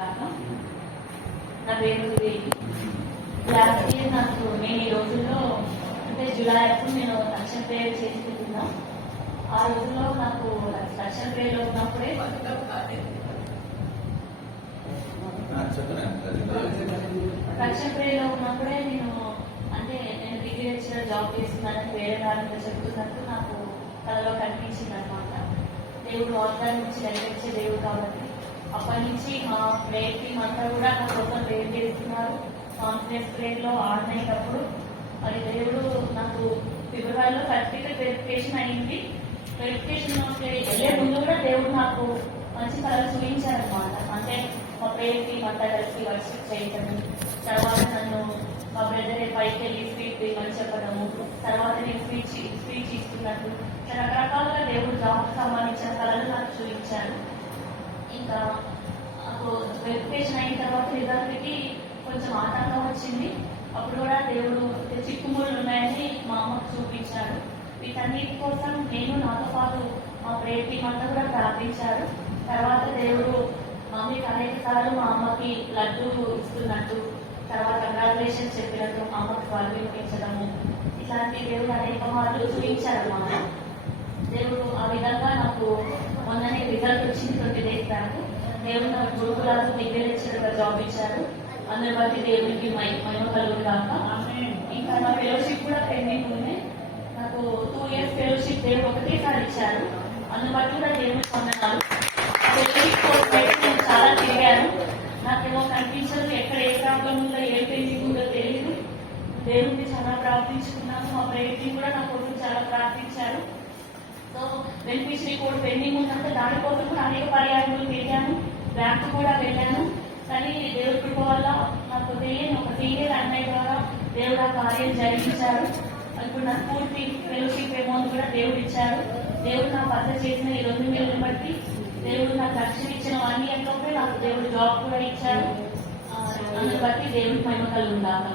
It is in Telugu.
నా పేరు లాస్ట్ ఇయర్ నేను ఈ రోజుల్లో అంటే జూలై అప్పుడు నేను లక్షల ప్రేయర్ చేసుకుంటున్నా. ఆ రోజుల్లో నాకు లక్షల ప్రేయర్లో ఉన్నప్పుడే లక్షల ప్రేయర్లో ఉన్నప్పుడే నేను డిగ్రీ వచ్చిన జాబ్ చేస్తున్నానని వేరే దానిలో చెప్తున్నట్టు నాకు కళలో కనిపించింది అనమాట. దేవుడు వాగ్దానం నుంచి నెరవేర్చే దేవుడు కాబట్టి అప్పటి నుంచి మా ప్రేయర్ టీమ్ అంతా కూడా నా కోసం ప్రేయర్ చేస్తున్నారు. కాన్ఫరెన్స్ ప్రేయర్ లో ఆడినప్పుడు మరి దేవుడు నాకు ఫిబ్రవరిలో సర్టిఫికేట్ వెరిఫికేషన్ అయింది. వెరిఫికేషన్ వెళ్ళే ముందు కూడా దేవుడు నాకు మంచి కళలు చూపించారనమాట. అంటే మా ప్రేయర్ టీమ్ అంతా కలిసి వర్షిప్ చేయటము, తర్వాత నన్ను మా బ్రదర్ పైకి వెళ్ళి స్పీచ్ తీయమని చెప్పడము, తర్వాత నేను స్పీచ్ ఇస్తున్నట్టు రకరకాలుగా దేవుడు జాబ్కి సంబంధించిన కళలు నాకు చూపించారు. ఇంకా నాకు వెరిఫికేషన్ అయిన తర్వాత రిజల్ట్కి కొంచెం ఆటంకం వచ్చింది. అప్పుడు కూడా దేవుడు చిక్కుముళ్ళు ఉన్నాయని మా అమ్మకు చూపించాడు. వీటన్నిటి కోసం నేను నాతో పాటు మా ప్రేయర్ టీం అంతా కూడా ప్రార్థించారు. తర్వాత దేవుడు మమ్మీకి అనేక సార్లు మా అమ్మకి లడ్డు ఇస్తున్నట్టు, తర్వాత కంగ్రాచులేషన్స్ చెప్పినట్టు మా అమ్మకి వాళ్ళు వినిపించడము, ఇట్లాంటి దేవుడు అనేక మార్లు చూపించారన్నమాట. దేవుడు ఆ విధంగా నాకు మొన్ననే రిజల్ట్ వచ్చింది 20 days బ్యాక్. దేవుడు నాకు గురుకులాలు డిగ్రీ లెక్చరర్గా జాబ్ ఇచ్చారు. అందరి బట్టి దేవుడికి మహిమ కలుగు కాక. ఇంకా నా ఫెలోషిప్ కూడా పెండింగ్ ఉన్నాయి. నాకు 2 years ఫెలోషిప్ దేవుడు ఒకటేసారి ఇచ్చారు. అందుని బట్టి కూడా దేవుడు పొందనాలు. ఫెలోషిప్ కోర్స్ నేను చాలా తిరిగాను. నాకేమో కనిపించదు ఎక్కడ ఏ ప్రాబ్లం ఉందో ఏ పెండింగ్ ఉందో తెలియదు. దేవుడిని చాలా ప్రార్థించుకున్నాను. మా ప్రేయర్ టీం కూడా నా కోసం చాలా ప్రార్థించారు. సో బెనిఫిషరీ కోడ్ పెండింగ్ ఉన్నంత దానికోసం కూడా అనేక పర్యాటకులు తిరిగాను, బ్యాంకు కూడా వెళ్ళాను. కానీ దేవుడి కృప వల్ల నాకు తెలియని ఒక సీనియర్ అన్నయ్య ద్వారా దేవుడు ఆ కార్యం జరిగించారు. ఇప్పుడు నాకు పూర్తి ఫెలోషిప్ అమౌంట్ కూడా దేవుడు ఇచ్చారు. దేవుడు నాకు భద్రత చేసిన ఈ 2 నెలలను బట్టి దేవుడు నాకు రక్షణ ఇచ్చిన 1 year లోపే నాకు దేవుడు జాబ్ కూడా ఇచ్చారు. అందుని బట్టి దేవుడికి మహిమ కలుగును గాక.